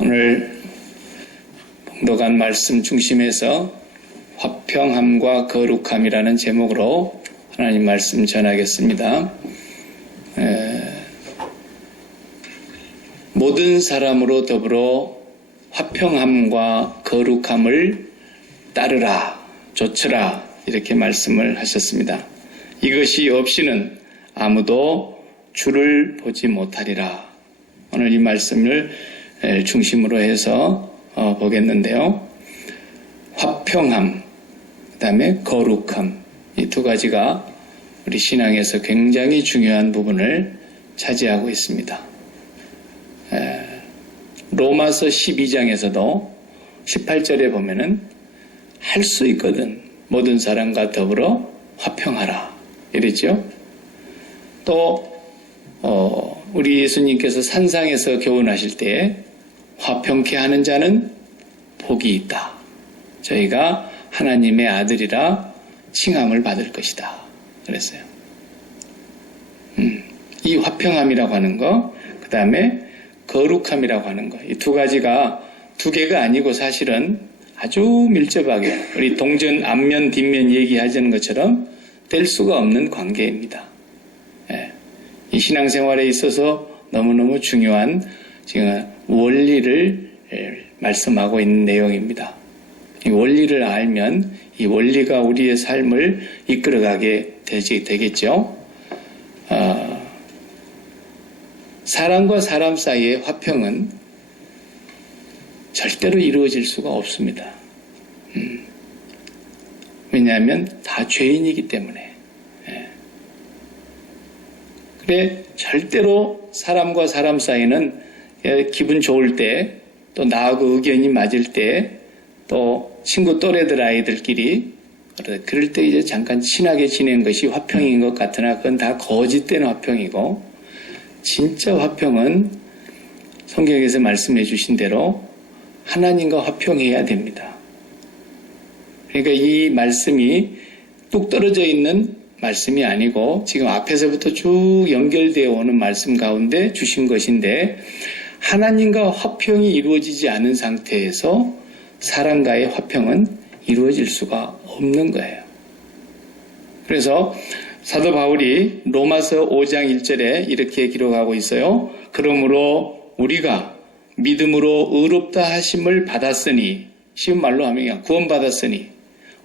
오늘 봉독한 말씀 중심에서 화평함과 거룩함이라는 제목으로 하나님 말씀 전하겠습니다. 모든 사람으로 더불어 화평함과 거룩함을 따르라, 좇으라 이렇게 말씀을 하셨습니다. 이것이 없이는 아무도 주를 보지 못하리라. 오늘 이 말씀을 중심으로 해서 보겠는데요. 화평함, 그 다음에 거룩함, 이 두 가지가 우리 신앙에서 굉장히 중요한 부분을 차지하고 있습니다. 로마서 12장에서도 18절에 보면은 할 수 있거든 모든 사람과 더불어 화평하라 이랬죠. 또 우리 예수님께서 산상에서 교훈하실 때 화평케 하는 자는 복이 있다. 저희가 하나님의 아들이라 칭함을 받을 것이다. 그랬어요. 이 화평함이라고 하는 거, 그 다음에 거룩함이라고 하는 거, 이 두 가지가 두 개가 아니고 사실은 아주 밀접하게 우리 동전 앞면 뒷면 얘기하자는 것처럼 뗄 수가 없는 관계입니다. 이 신앙생활에 있어서 너무너무 중요한 지금 원리를 말씀하고 있는 내용입니다. 이 원리를 알면 이 원리가 우리의 삶을 이끌어가게 되겠죠. 사람과 사람 사이의 화평은 절대로 이루어질 수가 없습니다. 왜냐하면 다 죄인이기 때문에. 그래 절대로 사람과 사람 사이는 기분 좋을 때, 또 나하고 의견이 맞을 때, 또 친구 또래들 아이들끼리 그럴 때 이제 잠깐 친하게 지낸 것이 화평인 것 같으나 그건 다 거짓된 화평이고, 진짜 화평은 성경에서 말씀해 주신 대로 하나님과 화평해야 됩니다. 그러니까 이 말씀이 뚝 떨어져 있는 말씀이 아니고 지금 앞에서부터 쭉 연결되어 오는 말씀 가운데 주신 것인데, 하나님과 화평이 이루어지지 않은 상태에서 사람과의 화평은 이루어질 수가 없는 거예요. 그래서 사도 바울이 로마서 5장 1절에 이렇게 기록하고 있어요. 그러므로 우리가 믿음으로 의롭다 하심을 받았으니, 쉬운 말로 하면 구원받았으니,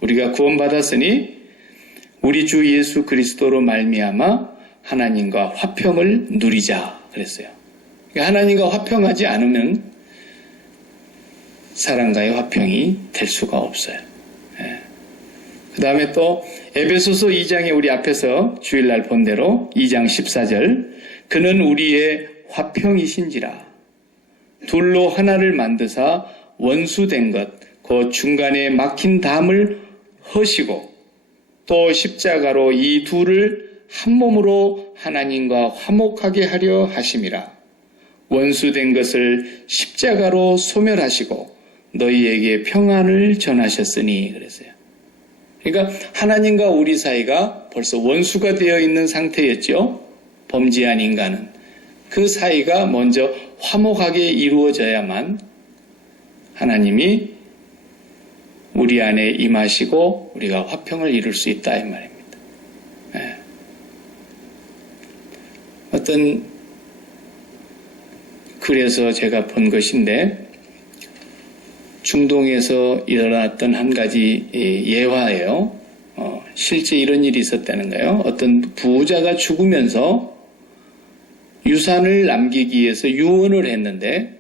우리가 구원받았으니 우리 주 예수 그리스도로 말미암아 하나님과 화평을 누리자 그랬어요. 그러니까 하나님과 화평하지 않으면 사람과의 화평이 될 수가 없어요. 그 다음에 또 에베소서 2장에 우리 앞에서 주일날 본 대로 2장 14절, 그는 우리의 화평이신지라 둘로 하나를 만드사 원수된 것 그 중간에 막힌 담을 허시고 또 십자가로 이 둘을 한 몸으로 하나님과 화목하게 하려 하심이라. 원수된 것을 십자가로 소멸하시고 너희에게 평안을 전하셨으니 그랬어요. 그러니까 하나님과 우리 사이가 벌써 원수가 되어 있는 상태였죠. 범죄한 인간은. 그 사이가 먼저 화목하게 이루어져야만 하나님이 우리 안에 임하시고 우리가 화평을 이룰 수 있다 이 말입니다. 어떤 글에서 제가 본 것인데, 중동에서 일어났던 한 가지 예화예요. 실제 이런 일이 있었다는 거예요. 어떤 부자가 죽으면서 유산을 남기기 위해서 유언을 했는데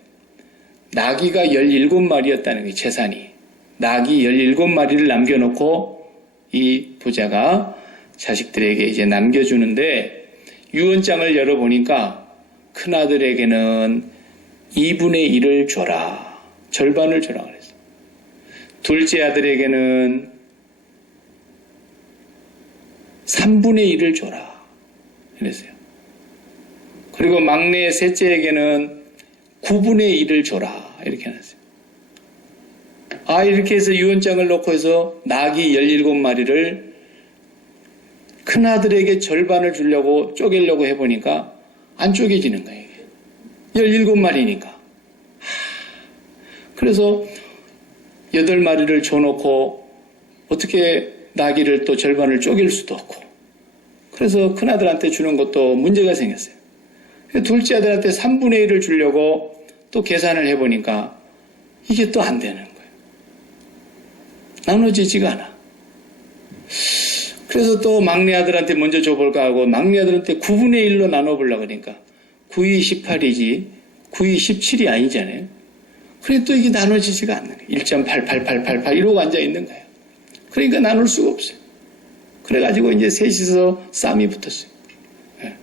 나귀가 17마리였다는 거예요. 재산이. 나귀 17마리를 남겨놓고 이 부자가 자식들에게 이제 남겨주는데, 유언장을 열어보니까 큰아들에게는 2분의 1을 줘라. 절반을 줘라 그랬어요. 둘째 아들에게는 3분의 1을 줘라. 그랬어요. 그리고 막내 셋째에게는 9분의 1을 줘라. 이렇게 해놨어요. 이렇게 해서 유언장을 놓고 해서 나귀 17마리를 큰아들에게 절반을 주려고 쪼개려고 해보니까 안 쪼개지는 거예요. 17마리니까. 그래서 8마리를 줘놓고 어떻게 나귀를 또 절반을 쪼갤 수도 없고, 그래서 큰아들한테 주는 것도 문제가 생겼어요. 둘째 아들한테 3분의 1을 주려고 또 계산을 해보니까 이게 또 안 되는 거예요. 나눠지지가 않아. 그래서 또 막내 아들한테 먼저 줘볼까 하고 막내 아들한테 9분의 1로 나눠보려고 그러니까 9이 18이지 9이 17이 아니잖아요. 그래 또 이게 나눠지지가 않는 거예요. 1.88888 이러고 앉아있는 거예요. 그러니까 나눌 수가 없어요. 그래가지고 이제 셋이서 싸움이 붙었어요. 네.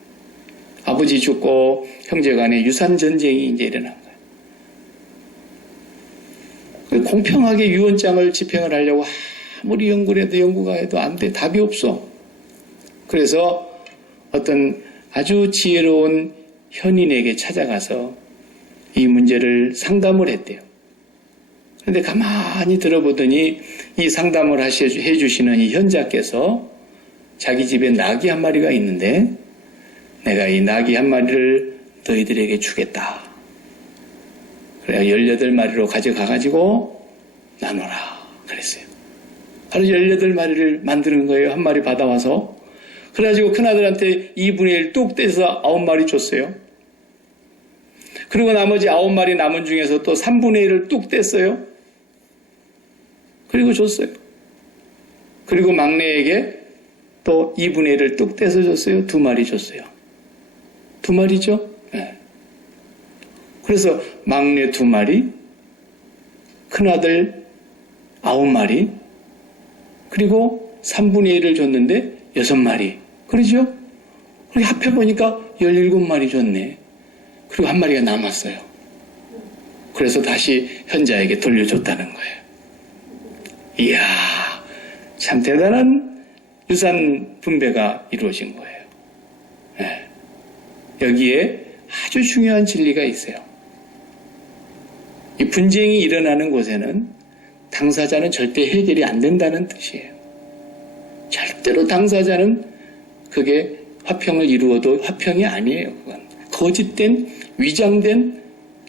아버지 죽고 형제 간에 유산 전쟁이 이제 일어난 거예요. 공평하게 유언장을 집행을 하려고 아무리 연구를 해도 연구가 해도 안 돼. 답이 없어. 그래서 어떤 아주 지혜로운 현인에게 찾아가서 이 문제를 상담을 했대요. 그런데 가만히 들어보더니 이 상담을 해주시는 이 현자께서 자기 집에 나귀 한 마리가 있는데 내가 이 나귀 한 마리를 너희들에게 주겠다. 그래야 18마리로 가져가가지고 나눠라. 그랬어요. 바로 18마리를 만드는 거예요. 한 마리 받아와서. 그래가지고 큰아들한테 2분의 1 뚝 떼서 9마리 줬어요. 그리고 나머지 9마리 남은 중에서 또 3분의 1을 뚝 뗐어요. 그리고 줬어요. 그리고 막내에게 또 2분의 1을 뚝 떼서 줬어요. 2마리 줬어요. 2마리죠? 네. 그래서 막내 2마리, 큰아들 9마리, 그리고 3분의 1을 줬는데 6마리. 그러죠? 그렇게 합해보니까 17마리 줬네. 그리고 한 마리가 남았어요. 그래서 다시 현자에게 돌려줬다는 거예요. 이야, 참 대단한 유산 분배가 이루어진 거예요. 네. 여기에 아주 중요한 진리가 있어요. 이 분쟁이 일어나는 곳에는 당사자는 절대 해결이 안 된다는 뜻이에요. 절대로 당사자는 그게 화평을 이루어도 화평이 아니에요. 그건 거짓된 위장된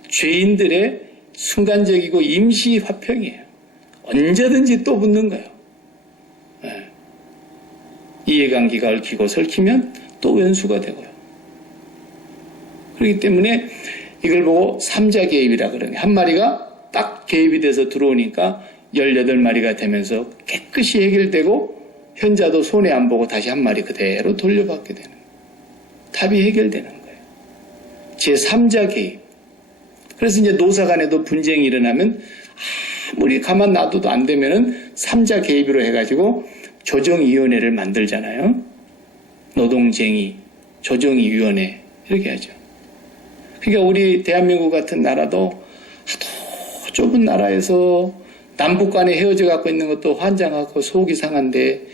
죄인들의 순간적이고 임시 화평이에요. 언제든지 또 붙는 거예요. 네. 이해관계가 얽히고 설키면 또 원수가 되고요. 그렇기 때문에 이걸 보고 삼자 개입이라 그러네. 한 마리가 딱 개입이 돼서 들어오니까 18마리가 되면서 깨끗이 해결되고 현자도 손해 안 보고 다시 한 마리 그대로 돌려받게 되는 거예요. 답이 해결되는 거예요. 제3자 개입. 그래서 이제 노사 간에도 분쟁이 일어나면 아무리 가만 놔둬도 안 되면은 3자 개입으로 해가지고 조정위원회를 만들잖아요. 노동쟁의, 조정위원회 이렇게 하죠. 그러니까 우리 대한민국 같은 나라도 하도 좁은 나라에서 남북 간에 헤어져 갖고 있는 것도 환장하고 속이 상한데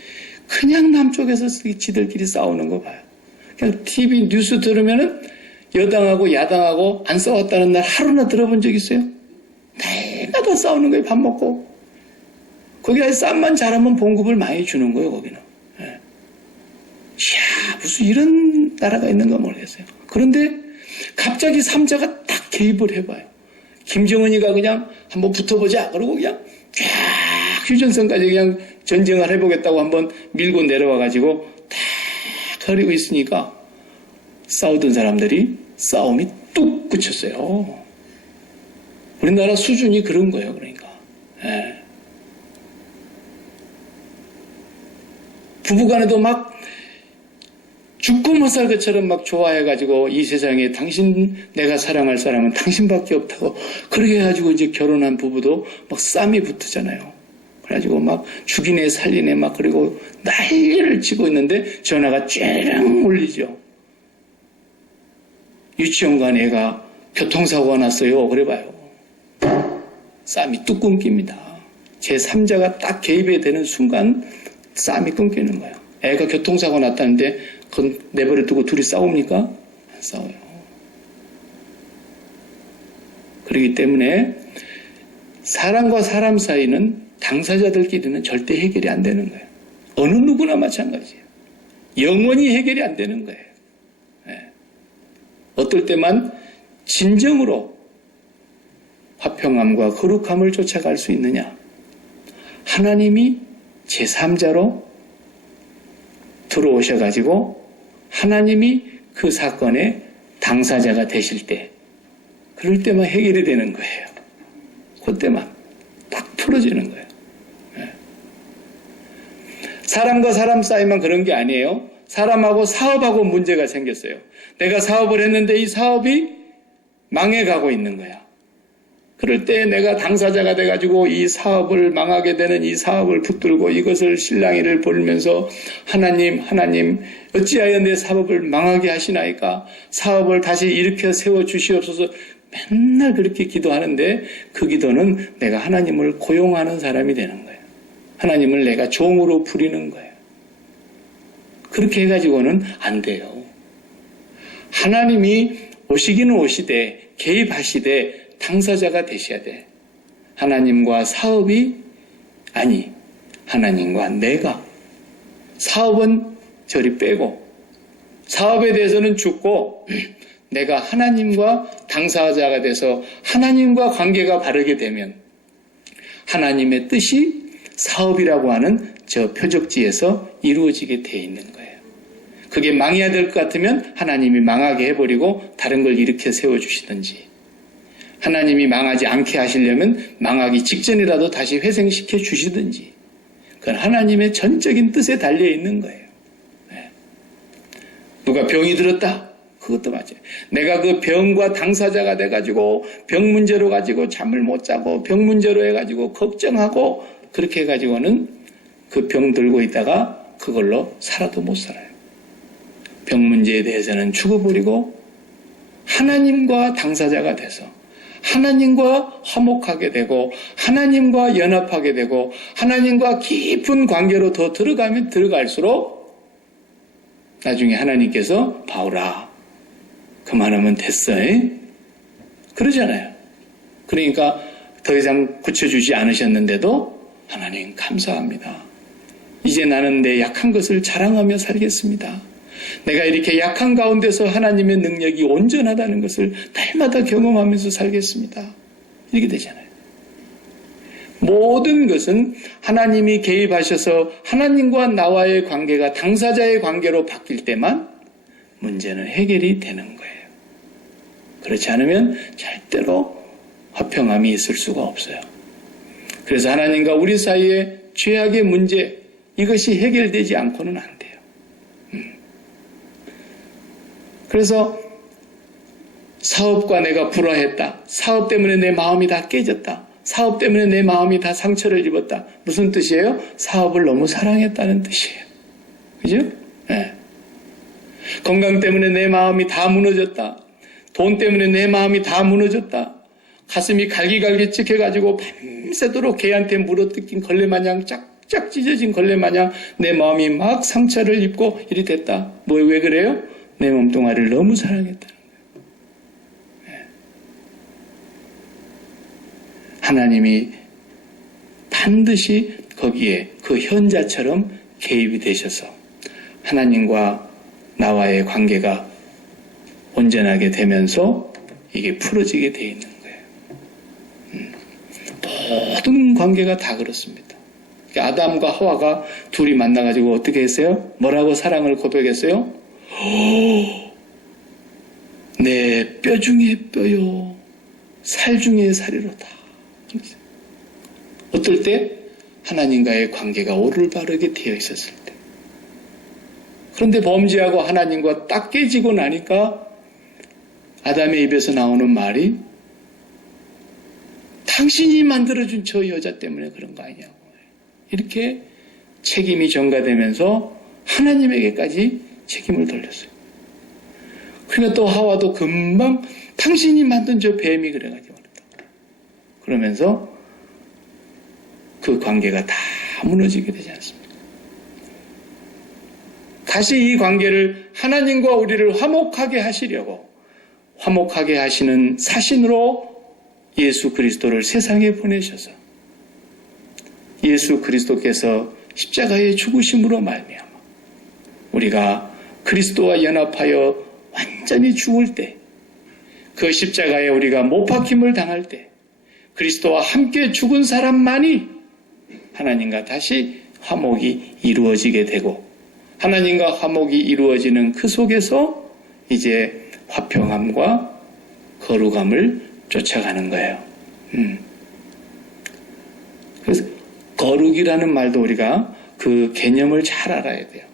그냥 남쪽에서 지들끼리 싸우는 거 봐요. 그냥 TV 뉴스 들으면은 여당하고 야당하고 안 싸웠다는 날 하루나 들어본 적 있어요? 내가 싸우는 거예요. 밥 먹고. 거기가 쌈만 잘하면 봉급을 많이 주는 거예요. 거기는. 예. 이야, 무슨 이런 나라가 있는가 모르겠어요. 그런데 갑자기 삼자가 딱 개입을 해봐요. 김정은이가 그냥 한번 붙어보자. 그러고 그냥 쫙 휴전선까지 그냥 전쟁을 해보겠다고 한번 밀고 내려와가지고 딱 거리고 있으니까 싸우던 사람들이 싸움이 뚝 그쳤어요. 우리나라 수준이 그런 거예요. 그러니까. 예. 부부간에도 막 죽고 못 살 것처럼 막 좋아해가지고 이 세상에 당신 내가 사랑할 사람은 당신밖에 없다고 그렇게 해가지고 이제 결혼한 부부도 막 쌈이 붙으잖아요. 그래가지고 막 죽이네 살리네 막 그리고 난리를 치고 있는데 전화가 쬐릉 울리죠. 유치원관 애가 교통사고가 났어요. 그래봐요. 쌈이 뚝 끊깁니다. 제3자가 딱 개입이 되는 순간 쌈이 끊기는 거예요. 애가 교통사고 났다는데 그건 내버려 두고 둘이 싸웁니까? 안 싸워요. 그렇기 때문에 사람과 사람 사이는 당사자들끼리는 절대 해결이 안 되는 거예요. 어느 누구나 마찬가지예요. 영원히 해결이 안 되는 거예요. 네. 어떨 때만 진정으로 화평함과 거룩함을 쫓아갈 수 있느냐? 하나님이 제3자로 들어오셔가지고 하나님이 그 사건의 당사자가 되실 때, 그럴 때만 해결이 되는 거예요. 그때만 딱 풀어지는 거예요. 사람과 사람 사이만 그런 게 아니에요. 사람하고 사업하고 문제가 생겼어요. 내가 사업을 했는데 이 사업이 망해가고 있는 거야. 그럴 때 내가 당사자가 돼가지고 이 사업을 망하게 되는 이 사업을 붙들고 이것을 실랑이를 벌면서 하나님 어찌하여 내 사업을 망하게 하시나이까? 사업을 다시 일으켜 세워 주시옵소서. 맨날 그렇게 기도하는데 그 기도는 내가 하나님을 고용하는 사람이 되는 거예요. 하나님을 내가 종으로 부리는 거예요. 그렇게 해가지고는 안 돼요. 하나님이 오시기는 오시되 개입하시되 당사자가 되셔야 돼. 하나님과 사업이 아니 하나님과 내가. 사업은 저리 빼고 사업에 대해서는 죽고 내가 하나님과 당사자가 돼서 하나님과 관계가 바르게 되면 하나님의 뜻이 사업이라고 하는 저 표적지에서 이루어지게 돼 있는 거예요. 그게 망해야 될 것 같으면 하나님이 망하게 해버리고 다른 걸 일으켜 세워주시든지, 하나님이 망하지 않게 하시려면 망하기 직전이라도 다시 회생시켜 주시든지, 그건 하나님의 전적인 뜻에 달려 있는 거예요. 누가 병이 들었다? 그것도 맞아요. 내가 그 병과 당사자가 돼가지고 병 문제로 가지고 잠을 못 자고 병 문제로 해가지고 걱정하고 그렇게 해가지고는 그 병 들고 있다가 그걸로 살아도 못 살아요. 병 문제에 대해서는 죽어버리고 하나님과 당사자가 돼서 하나님과 화목하게 되고 하나님과 연합하게 되고 하나님과 깊은 관계로 더 들어가면 들어갈수록 나중에 하나님께서 바울아 그만하면 됐어. 그러잖아요. 그러니까 더 이상 고쳐주지 않으셨는데도 하나님 감사합니다. 이제 나는 내 약한 것을 자랑하며 살겠습니다. 내가 이렇게 약한 가운데서 하나님의 능력이 온전하다는 것을 날마다 경험하면서 살겠습니다. 이렇게 되잖아요. 모든 것은 하나님이 개입하셔서 하나님과 나와의 관계가 당사자의 관계로 바뀔 때만 문제는 해결이 되는 거예요. 그렇지 않으면 절대로 화평함이 있을 수가 없어요. 그래서 하나님과 우리 사이의 죄악의 문제, 이것이 해결되지 않고는 안 돼요. 그래서 사업과 내가 불화했다. 사업 때문에 내 마음이 다 깨졌다. 사업 때문에 내 마음이 다 상처를 입었다. 무슨 뜻이에요? 사업을 너무 사랑했다는 뜻이에요. 그죠? 네. 건강 때문에 내 마음이 다 무너졌다. 돈 때문에 내 마음이 다 무너졌다. 가슴이 갈기갈기 찍혀가지고 밤새도록 개한테 물어뜯긴 걸레마냥 쫙쫙 찢어진 걸레마냥 내 마음이 막 상처를 입고 이리 됐다. 왜 그래요? 내 몸뚱아리를 너무 사랑했다는 거예요. 네. 하나님이 반드시 거기에 그 현자처럼 개입이 되셔서 하나님과 나와의 관계가 온전하게 되면서 이게 풀어지게 되어 있는 거예요. 모든 관계가 다 그렇습니다. 아담과 하와가 둘이 만나가지고 어떻게 했어요? 뭐라고 사랑을 고백했어요? 내 뼈 중에 뼈요 살 중에 살이로다. 어떨 때? 하나님과의 관계가 올바르게 되어 있었을 때. 그런데 범죄하고 하나님과 딱 깨지고 나니까 아담의 입에서 나오는 말이 당신이 만들어준 저 여자 때문에 그런 거 아니냐고. 이렇게 책임이 전가되면서 하나님에게까지 책임을 돌렸어요. 그러니까 또 하와도 금방 당신이 만든 저 뱀이 그래가지고 그러면서 그 관계가 다 무너지게 되지 않습니까? 다시 이 관계를 하나님과 우리를 화목하게 하시려고 화목하게 하시는 사신으로 예수 그리스도를 세상에 보내셔서 예수 그리스도께서 십자가의 죽으심으로 말미암아 우리가 그리스도와 연합하여 완전히 죽을 때, 그 십자가에 우리가 못 박힘을 당할 때, 그리스도와 함께 죽은 사람만이 하나님과 다시 화목이 이루어지게 되고, 하나님과 화목이 이루어지는 그 속에서 이제 화평함과 거룩함을 쫓아가는 거예요. 그래서 거룩이라는 말도 우리가 그 개념을 잘 알아야 돼요.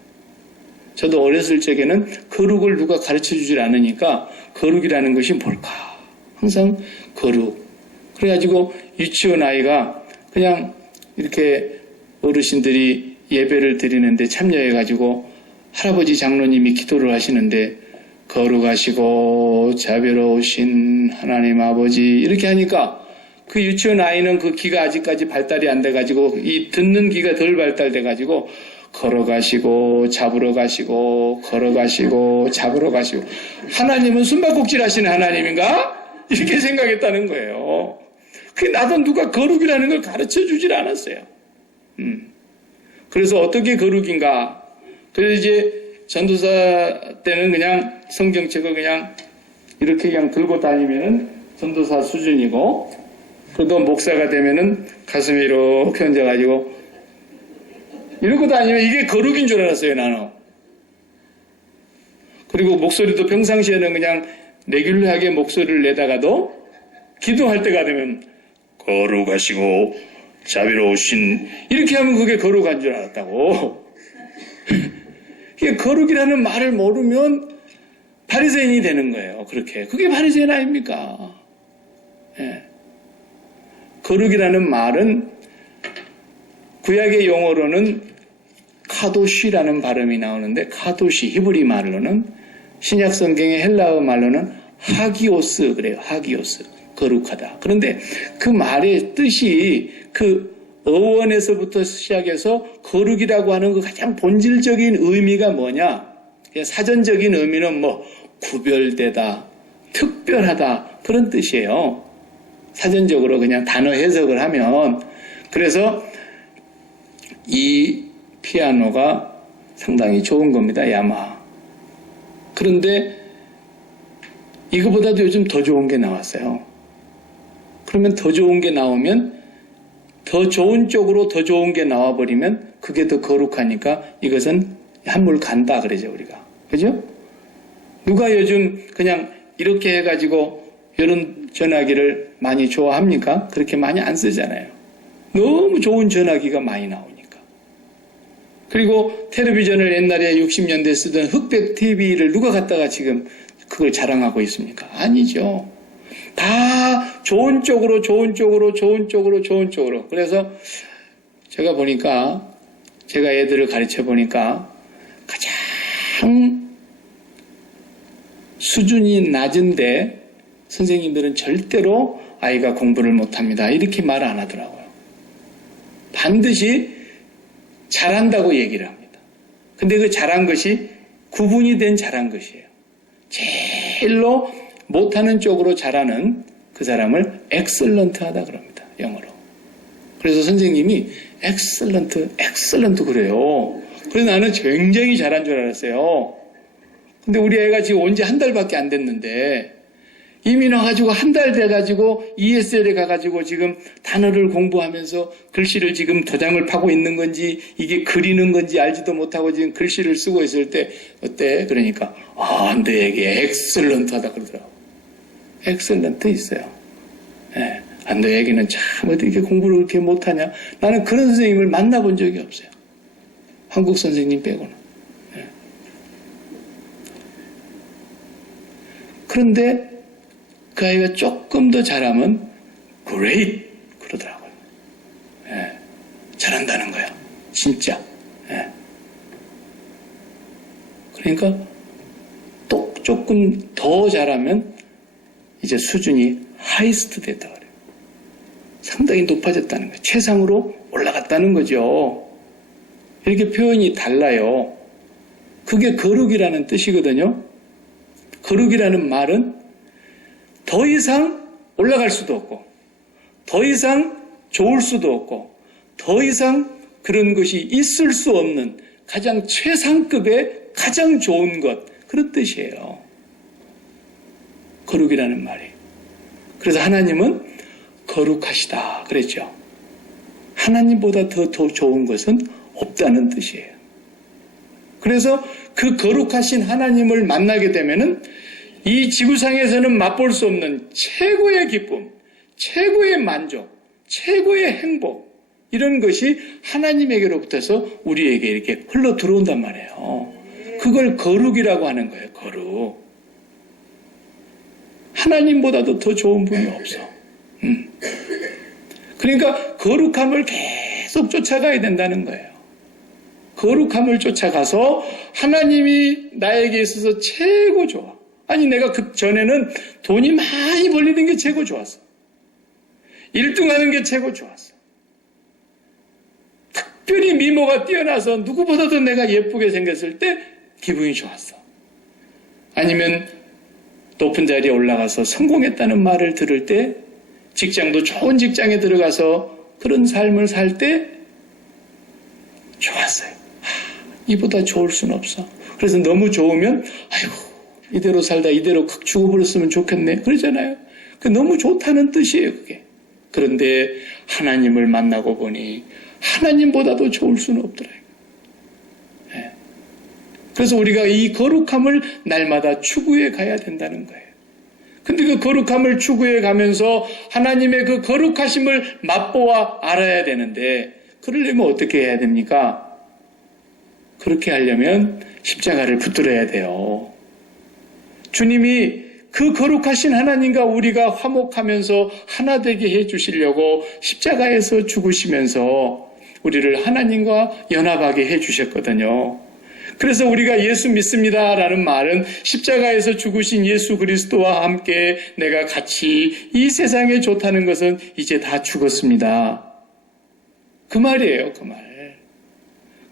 저도 어렸을 적에는 거룩을 누가 가르쳐주질 않으니까 거룩이라는 것이 뭘까? 항상 거룩. 그래가지고 유치원 아이가 그냥 이렇게 어르신들이 예배를 드리는데 참여해가지고 할아버지 장로님이 기도를 하시는데 거룩하시고 자비로우신 하나님 아버지 이렇게 하니까 그 유치원 아이는 그 귀가 아직까지 발달이 안 돼가지고 이 듣는 귀가 덜 발달돼가지고 걸어가시고 잡으러 가시고 걸어가시고 잡으러 가시고 하나님은 숨바꼭질 하시는 하나님인가? 이렇게 생각했다는 거예요. 그 나도 누가 거룩이라는 걸 가르쳐 주질 않았어요. 그래서 어떻게 거룩인가? 그래서 이제 전도사 때는 그냥 성경책을 그냥 이렇게 그냥 들고 다니면은 전도사 수준이고, 그래도 목사가 되면은 가슴이 이렇게 얹어가지고 이러고 다니면 이게 거룩인 줄 알았어요, 나는. 그리고 목소리도 평상시에는 그냥 레귤러하게 목소리를 내다가도 기도할 때가 되면 거룩하시고 자비로우신 이렇게 하면 그게 거룩한 줄 알았다고. 이게 거룩이라는 말을 모르면 바리새인이 되는 거예요. 그렇게. 그게 바리새인 아닙니까? 예. 거룩이라는 말은 구약의 용어로는 카도시라는 발음이 나오는데, 카도시 히브리 말로는, 신약 성경의 헬라어 말로는 하기오스 그래요. 하기오스. 거룩하다. 그런데 그 말의 뜻이 그 어원에서부터 시작해서 거룩이라고 하는 그 가장 본질적인 의미가 뭐냐? 사전적인 의미는 뭐 구별되다, 특별하다 그런 뜻이에요. 사전적으로 그냥 단어 해석을 하면. 그래서 이 피아노가 상당히 좋은 겁니다. 야마하. 그런데 이거보다도 요즘 더 좋은 게 나왔어요. 그러면 더 좋은 게 나오면 더 좋은 쪽으로 더 좋은 게 나와버리면 그게 더 거룩하니까 이것은 한물 간다 그러죠, 우리가. 그죠? 누가 요즘 그냥 이렇게 해가지고 이런 전화기를 많이 좋아합니까? 그렇게 많이 안 쓰잖아요. 너무 좋은 전화기가 많이 나오니까. 그리고 텔레비전을 옛날에 60년대 쓰던 흑백 TV를 누가 갖다가 지금 그걸 자랑하고 있습니까? 아니죠. 다 좋은 쪽으로 좋은 쪽으로 좋은 쪽으로 좋은 쪽으로. 그래서 제가 보니까, 제가 애들을 가르쳐 보니까 가장 수준이 낮은데 선생님들은 절대로 아이가 공부를 못합니다 이렇게 말 안 하더라고요. 반드시 잘한다고 얘기를 합니다. 근데 그 잘한 것이 구분이 된 잘한 것이에요. 제일로 못하는 쪽으로 잘하는 그 사람을 엑셀런트 하다 그럽니다. 영어로. 그래서 선생님이 엑셀런트 그래요. 그래서 나는 굉장히 잘한 줄 알았어요. 근데 우리 애가 지금 온 지 한 달밖에 안 됐는데 이미 나가지고 한 달 돼가지고 ESL에 가가지고 지금 단어를 공부하면서 글씨를 지금 도장을 파고 있는 건지 이게 그리는 건지 알지도 못하고 지금 글씨를 쓰고 있을 때 어때? 그러니까 내 애게 엑셀런트 하다 그러더라고. 엑셀런트 있어요. 예. 내 애기는 참 어떻게 공부를 그렇게 못하냐. 나는 그런 선생님을 만나본 적이 없어요. 한국 선생님 빼고는. 예. 그런데 그 아이가 조금 더 잘하면 great 그러더라고요. 예. 잘한다는 거야. 진짜. 예. 그러니까 또 조금 더 잘하면 이제 수준이 하이스트 됐다 그래요. 상당히 높아졌다는 거예요. 최상으로 올라갔다는 거죠. 이렇게 표현이 달라요. 그게 거룩이라는 뜻이거든요. 거룩이라는 말은 더 이상 올라갈 수도 없고, 더 이상 좋을 수도 없고, 더 이상 그런 것이 있을 수 없는 가장 최상급의 가장 좋은 것, 그런 뜻이에요. 거룩이라는 말이. 그래서 하나님은 거룩하시다 그랬죠. 하나님보다 더 좋은 것은 없다는 뜻이에요. 그래서 그 거룩하신 하나님을 만나게 되면은 이 지구상에서는 맛볼 수 없는 최고의 기쁨, 최고의 만족, 최고의 행복, 이런 것이 하나님에게로부터서 우리에게 이렇게 흘러 들어온단 말이에요. 그걸 거룩이라고 하는 거예요. 거룩. 하나님보다도 더 좋은 분이 없어. 그러니까 거룩함을 계속 쫓아가야 된다는 거예요. 거룩함을 쫓아가서 하나님이 나에게 있어서 최고 좋아. 아니 내가 그 전에는 돈이 많이 벌리는 게 최고 좋았어. 1등하는 게 최고 좋았어. 특별히 미모가 뛰어나서 누구보다도 내가 예쁘게 생겼을 때 기분이 좋았어. 아니면 높은 자리에 올라가서 성공했다는 말을 들을 때, 직장도 좋은 직장에 들어가서 그런 삶을 살 때 좋았어요. 이보다 좋을 수는 없어. 그래서 너무 좋으면 아이고 이대로 살다 이대로 죽어버렸으면 좋겠네 그러잖아요. 너무 좋다는 뜻이에요 그게. 그런데 하나님을 만나고 보니 하나님보다도 좋을 수는 없더라고요. 네. 그래서 우리가 이 거룩함을 날마다 추구해 가야 된다는 거예요. 근데 그 거룩함을 추구해 가면서 하나님의 그 거룩하심을 맛보아 알아야 되는데, 그러려면 어떻게 해야 됩니까? 그렇게 하려면 십자가를 붙들어야 돼요. 주님이 그 거룩하신 하나님과 우리가 화목하면서 하나 되게 해 주시려고 십자가에서 죽으시면서 우리를 하나님과 연합하게 해 주셨거든요. 그래서 우리가 예수 믿습니다라는 말은 십자가에서 죽으신 예수 그리스도와 함께 내가 같이 이 세상에 좋다는 것은 이제 다 죽었습니다. 그 말이에요, 그 말.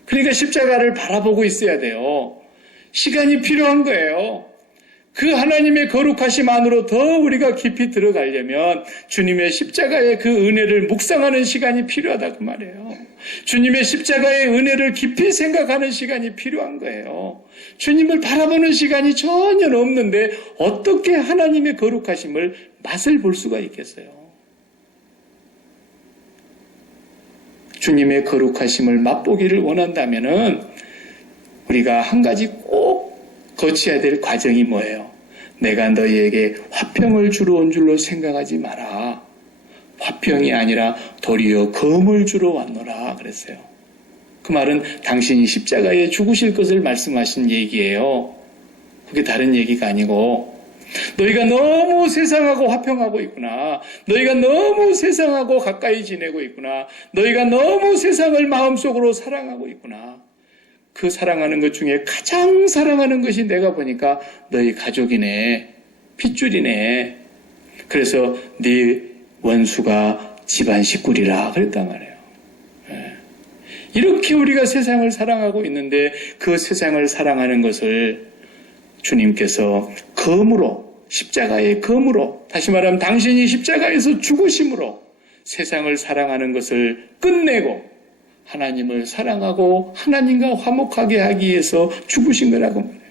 그러니까 십자가를 바라보고 있어야 돼요. 시간이 필요한 거예요. 그 하나님의 거룩하심 안으로 더 우리가 깊이 들어가려면 주님의 십자가의 그 은혜를 묵상하는 시간이 필요하다 그 말이에요. 주님의 십자가의 은혜를 깊이 생각하는 시간이 필요한 거예요. 주님을 바라보는 시간이 전혀 없는데 어떻게 하나님의 거룩하심을 맛을 볼 수가 있겠어요? 주님의 거룩하심을 맛보기를 원한다면은 우리가 한 가지 꼭 거쳐야 될 과정이 뭐예요? 내가 너희에게 화평을 주러 온 줄로 생각하지 마라. 화평이 아니라 도리어 검을 주러 왔노라 그랬어요. 그 말은 당신이 십자가에 죽으실 것을 말씀하신 얘기예요. 그게 다른 얘기가 아니고, 너희가 너무 세상하고 화평하고 있구나. 너희가 너무 세상하고 가까이 지내고 있구나. 너희가 너무 세상을 마음속으로 사랑하고 있구나. 그 사랑하는 것 중에 가장 사랑하는 것이 내가 보니까 너희 가족이네, 핏줄이네. 그래서 네 원수가 집안 식구리라 그랬단 말이에요. 이렇게 우리가 세상을 사랑하고 있는데 그 세상을 사랑하는 것을 주님께서 검으로, 십자가의 검으로, 다시 말하면 당신이 십자가에서 죽으심으로 세상을 사랑하는 것을 끝내고 하나님을 사랑하고 하나님과 화목하게 하기 위해서 죽으신 거라고 말해요.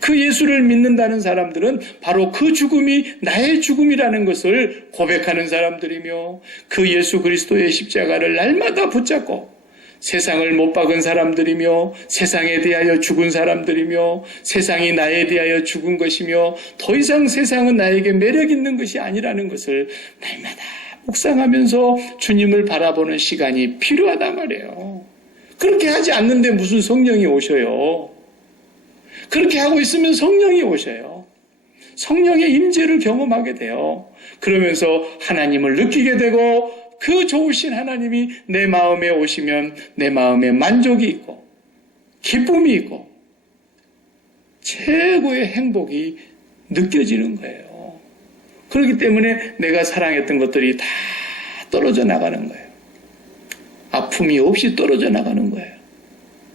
그 예수를 믿는다는 사람들은 바로 그 죽음이 나의 죽음이라는 것을 고백하는 사람들이며, 그 예수 그리스도의 십자가를 날마다 붙잡고 세상을 못 박은 사람들이며, 세상에 대하여 죽은 사람들이며, 세상이 나에 대하여 죽은 것이며, 더 이상 세상은 나에게 매력 있는 것이 아니라는 것을 날마다 묵상하면서 주님을 바라보는 시간이 필요하단 말이에요. 그렇게 하지 않는데 무슨 성령이 오셔요? 그렇게 하고 있으면 성령이 오셔요. 성령의 임재를 경험하게 돼요. 그러면서 하나님을 느끼게 되고, 그 좋으신 하나님이 내 마음에 오시면 내 마음에 만족이 있고 기쁨이 있고 최고의 행복이 느껴지는 거예요. 그렇기 때문에 내가 사랑했던 것들이 다 떨어져 나가는 거예요. 아픔이 없이 떨어져 나가는 거예요.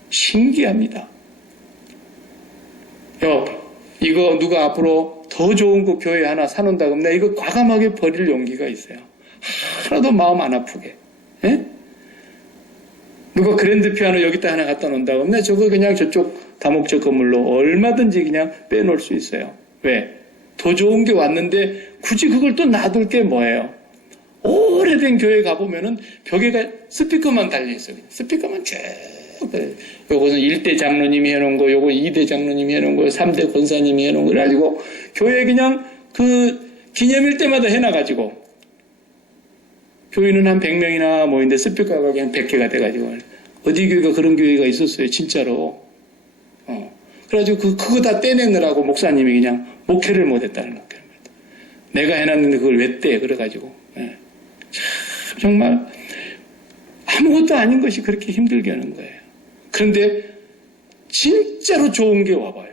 신기합니다. 이거 누가 앞으로 더 좋은 거 교회 하나 사놓는다 그러면 내가 이거 과감하게 버릴 용기가 있어요. 하나도 마음 안 아프게. 예? 누가 그랜드 피아노 여기다 하나 갖다 놓는다 그러면 저거 그냥 저쪽 다목적 건물로 얼마든지 그냥 빼놓을 수 있어요. 왜? 더 좋은 게 왔는데 굳이 그걸 또 놔둘 게 뭐예요? 오래된 교회 가보면은 벽에가 스피커만 달려있어요. 스피커만 쭉 달려있어요. 요것은 1대 장로님이 해놓은 거, 요거 2대 장로님이 해놓은 거, 3대 권사님이 해놓은 거, 그래가지고 교회 그냥 기념일 때마다 해놔가지고 교인은 한 100명이나 모이는데 스피커가 그냥 100개가 돼가지고 어디 교회가 그런 교회가 있었어요. 진짜로. 그래가지고 그거 다 떼내느라고 목사님이 그냥 목회를 못했다는 거예요. 내가 해놨는데 그걸 왜 떼? 그래가지고. 참 정말 아무것도 아닌 것이 그렇게 힘들게 하는 거예요. 그런데 진짜로 좋은 게 와봐요.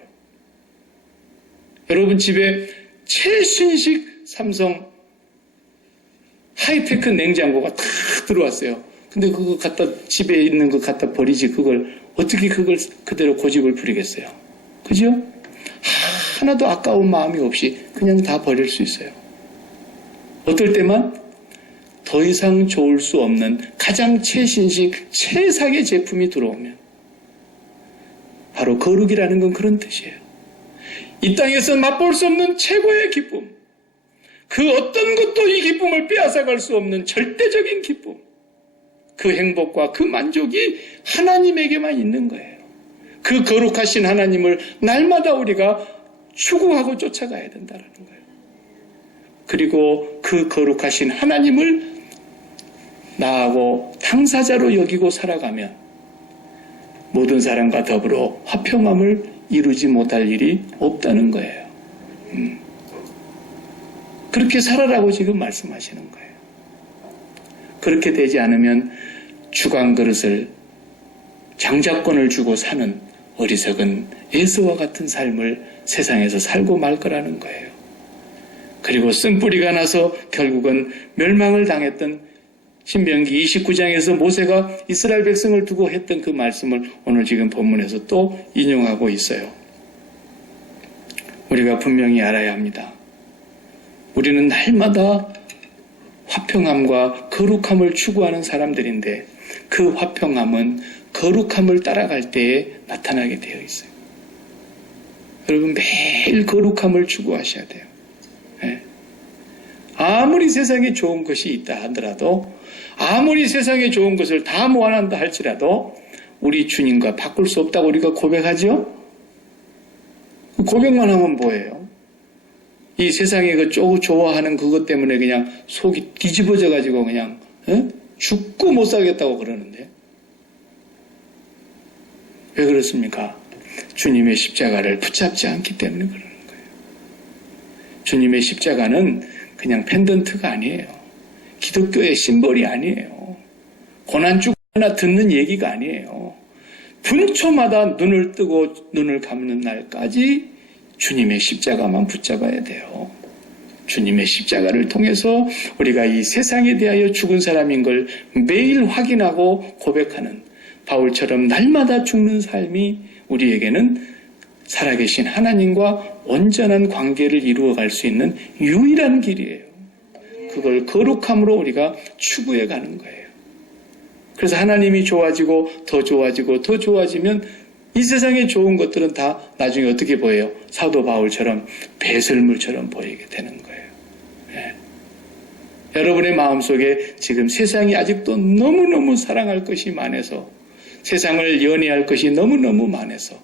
여러분 집에 최신식 삼성 하이테크 냉장고가 다 들어왔어요. 근데 그거 집에 있는 거 갖다 버리지, 어떻게 그걸 그대로 고집을 부리겠어요. 그죠? 하나도 아까운 마음이 없이 그냥 다 버릴 수 있어요. 어떨 때만 더 이상 좋을 수 없는 가장 최신식, 최상의 제품이 들어오면 바로 거룩이라는 건 그런 뜻이에요. 이 땅에서 맛볼 수 없는 최고의 기쁨, 그 어떤 것도 이 기쁨을 빼앗아갈 수 없는 절대적인 기쁨, 그 행복과 그 만족이 하나님에게만 있는 거예요. 그 거룩하신 하나님을 날마다 우리가 추구하고 쫓아가야 된다는 거예요. 그리고 그 거룩하신 하나님을 나하고 당사자로 여기고 살아가면 모든 사람과 더불어 화평함을 이루지 못할 일이 없다는 거예요. 그렇게 살아라고 지금 말씀하시는 거예요. 그렇게 되지 않으면 주관 그릇을, 장자권을 주고 사는 어리석은 에서와 같은 삶을 세상에서 살고 말 거라는 거예요. 그리고 쓴뿌리가 나서 결국은 멸망을 당했던 신명기 29장에서 모세가 이스라엘 백성을 두고 했던 그 말씀을 오늘 지금 본문에서 또 인용하고 있어요. 우리가 분명히 알아야 합니다. 우리는 날마다 화평함과 거룩함을 추구하는 사람들인데 그 화평함은 거룩함을 따라갈 때에 나타나게 되어 있어요. 여러분 매일 거룩함을 추구하셔야 돼요. 네. 아무리 세상에 좋은 것이 있다 하더라도, 아무리 세상에 좋은 것을 다 모아낸다 할지라도 우리 주님과 바꿀 수 없다고 우리가 고백하죠? 고백만 하면 뭐예요? 이 세상에 좋아하는 그것 때문에 그냥 속이 뒤집어져 가지고 그냥 죽고 못 살겠다고 그러는데 왜 그렇습니까? 주님의 십자가를 붙잡지 않기 때문에 그러는 거예요. 주님의 십자가는 그냥 펜던트가 아니에요. 기독교의 심벌이 아니에요. 고난주 하나 듣는 얘기가 아니에요. 분초마다 눈을 뜨고 눈을 감는 날까지 주님의 십자가만 붙잡아야 돼요. 주님의 십자가를 통해서 우리가 이 세상에 대하여 죽은 사람인 걸 매일 확인하고 고백하는 바울처럼 날마다 죽는 삶이 우리에게는 살아계신 하나님과 온전한 관계를 이루어갈 수 있는 유일한 길이에요. 그걸 거룩함으로 우리가 추구해 가는 거예요. 그래서 하나님이 좋아지고 더 좋아지고 더 좋아지면 이 세상에 좋은 것들은 다 나중에 어떻게 보여요? 사도 바울처럼 배설물처럼 보이게 되는 거예요. 네. 여러분의 마음속에 지금 세상이 아직도 너무너무 사랑할 것이 많아서, 세상을 연애할 것이 너무너무 많아서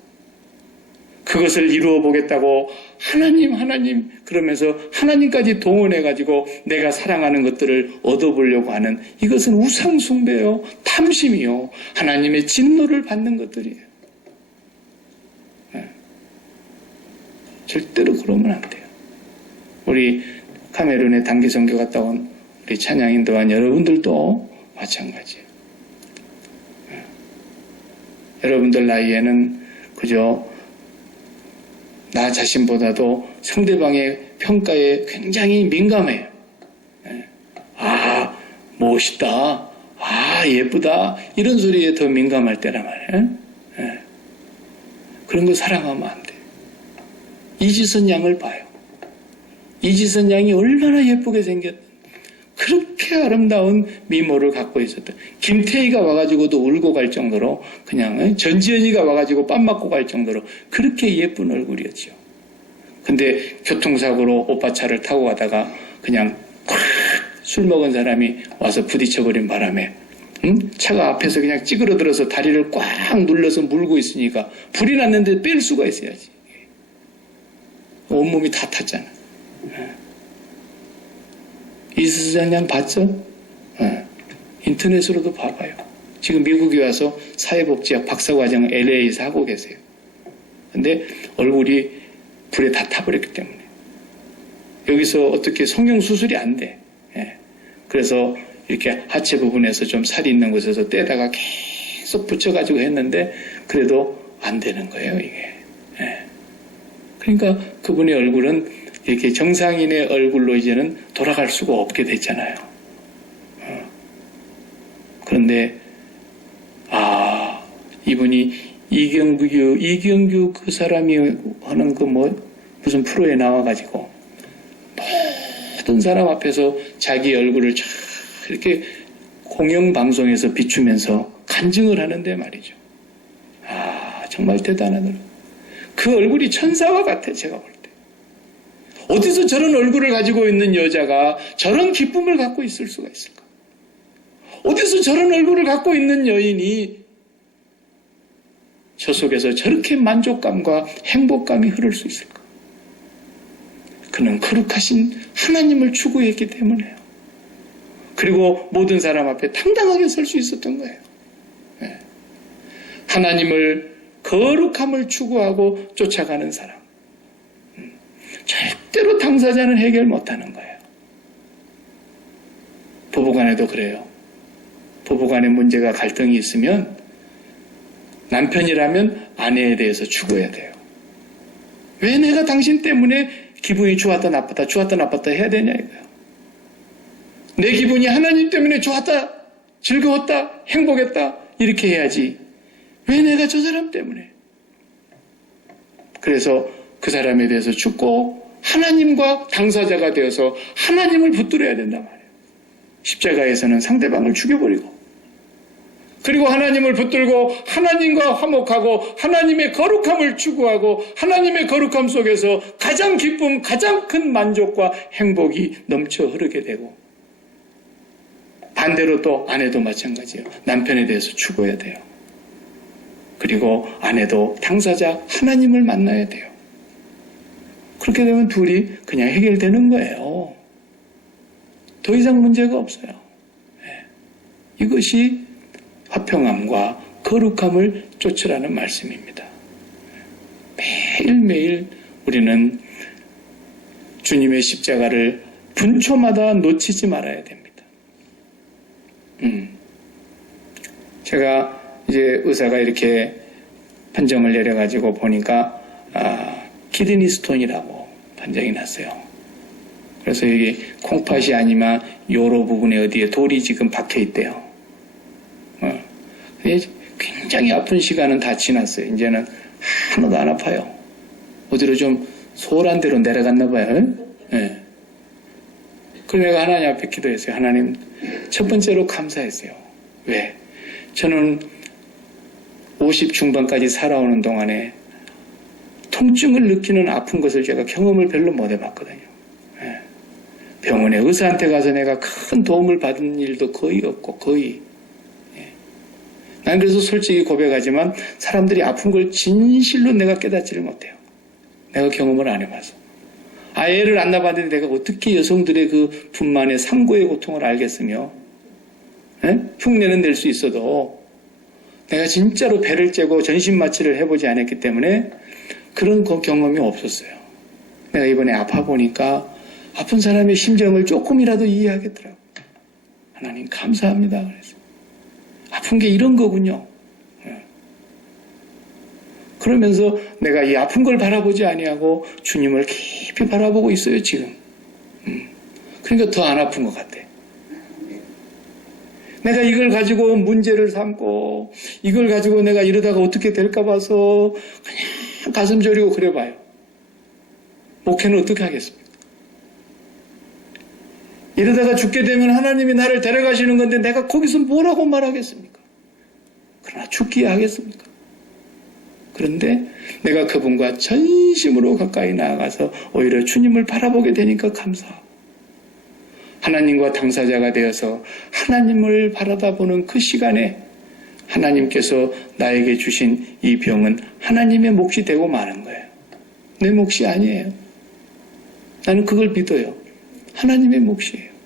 그것을 이루어 보겠다고 하나님 그러면서 하나님까지 동원해가지고 내가 사랑하는 것들을 얻어보려고 하는, 이것은 우상숭배요, 탐심이요, 하나님의 진노를 받는 것들이에요. 네. 절대로 그러면 안 돼요. 우리 카메룬에 단기 선교 갔다 온 우리 찬양인도한 여러분들도 마찬가지예요. 네. 여러분들 나이에는 그저 나 자신보다도 상대방의 평가에 굉장히 민감해요. 아, 멋있다. 아, 예쁘다. 이런 소리에 더 민감할 때란 말이에요. 그런 거 사랑하면 안 돼요. 이지선 양을 봐요. 이지선 양이 얼마나 예쁘게 생겼던, 그렇게 아름다운 미모를 갖고 있었던, 김태희가 와가지고도 울고 갈 정도로, 그냥 전지현이가 와가지고 뺨 맞고 갈 정도로 그렇게 예쁜 얼굴이었죠. 근데 교통사고로 오빠 차를 타고 가다가 그냥 콱 술 먹은 사람이 와서 부딪혀버린 바람에 차가 앞에서 그냥 찌그러들어서 다리를 꽉 눌러서 물고 있으니까 불이 났는데 뺄 수가 있어야지. 온몸이 다 탔잖아. 이수산 양 봤죠? 인터넷으로도 봐봐요. 지금 미국에 와서 사회복지학 박사과정 LA에서 하고 계세요. 근데 얼굴이 불에 다 타버렸기 때문에 여기서 어떻게 성형수술이 안 돼. 그래서 이렇게 하체 부분에서 좀 살이 있는 곳에서 떼다가 계속 붙여가지고 했는데 그래도 안 되는 거예요, 이게. 그러니까 그분의 얼굴은 이렇게 정상인의 얼굴로 이제는 돌아갈 수가 없게 됐잖아요. 그런데 이분이 이경규 그 사람이 하는 그 무슨 프로에 나와가지고 모든 사람 앞에서 자기 얼굴을 쫙 이렇게 공영방송에서 비추면서 간증을 하는데 말이죠. 정말 대단하더라고요. 그 얼굴이 천사와 같아, 제가 볼 때. 어디서 저런 얼굴을 가지고 있는 여자가 저런 기쁨을 갖고 있을 수가 있을까? 어디서 저런 얼굴을 갖고 있는 여인이 저 속에서 저렇게 만족감과 행복감이 흐를 수 있을까? 그는 거룩하신 하나님을 추구했기 때문에요. 그리고 모든 사람 앞에 당당하게 설 수 있었던 거예요. 하나님을 거룩함을 추구하고 쫓아가는 사람. 절대로 당사자는 해결 못하는 거예요. 부부간에도 그래요. 부부간에 문제가 갈등이 있으면 남편이라면 아내에 대해서 추구해야 돼요. 왜 내가 당신 때문에 기분이 좋았다 나빴다 해야 되냐 이거예요. 내 기분이 하나님 때문에 좋았다, 즐거웠다, 행복했다 이렇게 해야지. 왜 내가 저 사람 때문에. 그래서 그 사람에 대해서 죽고 하나님과 당사자가 되어서 하나님을 붙들어야 된단 말이에요. 십자가에서는 상대방을 죽여버리고 그리고 하나님을 붙들고 하나님과 화목하고 하나님의 거룩함을 추구하고 하나님의 거룩함 속에서 가장 기쁨, 가장 큰 만족과 행복이 넘쳐 흐르게 되고 반대로 또 아내도 마찬가지예요. 남편에 대해서 추구해야 돼요. 그리고 아내도 당사자 하나님을 만나야 돼요. 그렇게 되면 둘이 그냥 해결되는 거예요. 더 이상 문제가 없어요. 이것이 화평함과 거룩함을 쫓으라는 말씀입니다. 매일매일 우리는 주님의 십자가를 분초마다 놓치지 말아야 됩니다. 제가 이제 의사가 이렇게 판정을 내려가지고 보니까 키드니 스톤이라고 판정이 났어요. 그래서 여기 콩팥이 아니면 요로 부분에 어디에 돌이 지금 박혀 있대요. 굉장히 아픈 시간은 다 지났어요. 이제는 하나도 안 아파요. 어디로 좀 소홀한 데로 내려갔나 봐요. 네. 그래서 내가 하나님 앞에 기도했어요. 하나님, 첫 번째로 감사했어요. 왜? 저는 50 중반까지 살아오는 동안에 통증을 느끼는 아픈 것을 제가 경험을 별로 못 해봤거든요. 네. 병원에 의사한테 가서 내가 큰 도움을 받은 일도 거의 없고 거의. 난 그래서 솔직히 고백하지만 사람들이 아픈 걸 진실로 내가 깨닫지를 못해요. 내가 경험을 안 해봐서. 애를 안 낳았는데 내가 어떻게 여성들의 그 분만의 상고의 고통을 알겠으며 흉내는 낼 수 있어도 내가 진짜로 배를 째고 전신마취를 해보지 않았기 때문에 그런 경험이 없었어요. 내가 이번에 아파보니까 아픈 사람의 심정을 조금이라도 이해하겠더라고요. 하나님 감사합니다. 그래서 아픈 게 이런 거군요. 그러면서 내가 이 아픈 걸 바라보지 아니하고 주님을 깊이 바라보고 있어요, 지금. 그러니까 더 안 아픈 것 같아. 내가 이걸 가지고 문제를 삼고 이걸 가지고 내가 이러다가 어떻게 될까 봐서 그냥 가슴 저리고 그래 봐요. 목회는 어떻게 하겠습니까? 이러다가 죽게 되면 하나님이 나를 데려가시는 건데 내가 거기서 뭐라고 말하겠습니까? 그러나 죽기야 하겠습니까? 그런데 내가 그분과 전심으로 가까이 나아가서 오히려 주님을 바라보게 되니까 감사. 하나님과 당사자가 되어서 하나님을 바라다보는 그 시간에 하나님께서 나에게 주신 이 병은 하나님의 몫이 되고 마는 거예요. 내 몫이 아니에요. 나는 그걸 믿어요. 하나님의 몫이에요.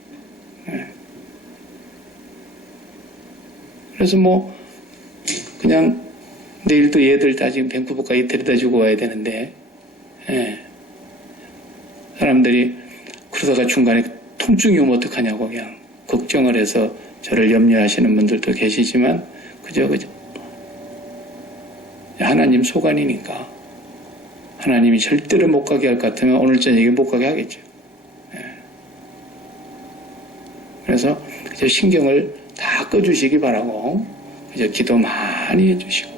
그래서 그냥 내일도 얘들 다 지금 밴쿠버까지 데려다 주고 와야 되는데, 사람들이 그러다가 중간에 통증이 오면 어떡하냐고 그냥 걱정을 해서 저를 염려하시는 분들도 계시지만, 그저 하나님 소관이니까 하나님이 절대로 못 가게 할 것 같으면 오늘 저녁에 못 가게 하겠죠. 그래서 그저 신경을 다 꺼주시기 바라고 그저 기도 많이 해주시고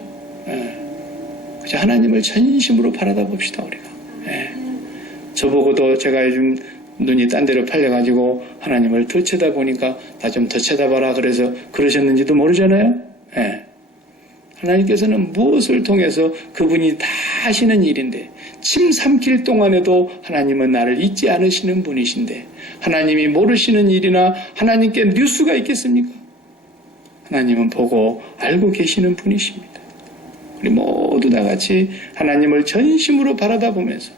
그저 하나님을 전심으로 바라다 봅시다 우리가. 저보고도 제가 요즘 눈이 딴 데로 팔려가지고 하나님을 더 쳐다보니까 나 좀 더 쳐다봐라 그래서 그러셨는지도 모르잖아요. 하나님께서는 무엇을 통해서 그분이 다 하시는 일인데 침 삼킬 동안에도 하나님은 나를 잊지 않으시는 분이신데 하나님이 모르시는 일이나 하나님께 뉴스가 있겠습니까? 하나님은 보고 알고 계시는 분이십니다. 우리 모두 다 같이 하나님을 전심으로 바라다 보면서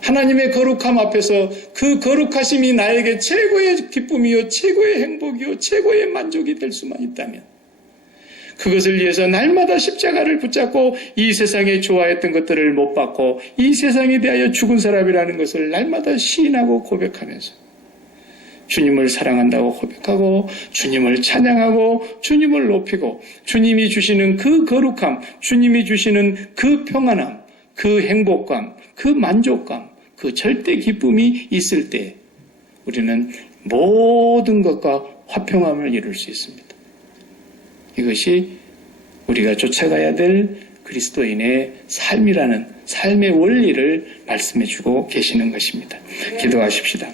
하나님의 거룩함 앞에서 그 거룩하심이 나에게 최고의 기쁨이요 최고의 행복이요 최고의 만족이 될 수만 있다면 그것을 위해서 날마다 십자가를 붙잡고 이 세상에 좋아했던 것들을 못 받고 이 세상에 대하여 죽은 사람이라는 것을 날마다 시인하고 고백하면서 주님을 사랑한다고 고백하고 주님을 찬양하고 주님을 높이고 주님이 주시는 그 거룩함, 주님이 주시는 그 평안함, 그 행복감, 그 만족감, 그 절대 기쁨이 있을 때 우리는 모든 것과 화평함을 이룰 수 있습니다. 이것이 우리가 쫓아가야 될 그리스도인의 삶이라는 삶의 원리를 말씀해 주고 계시는 것입니다. 기도하십시다.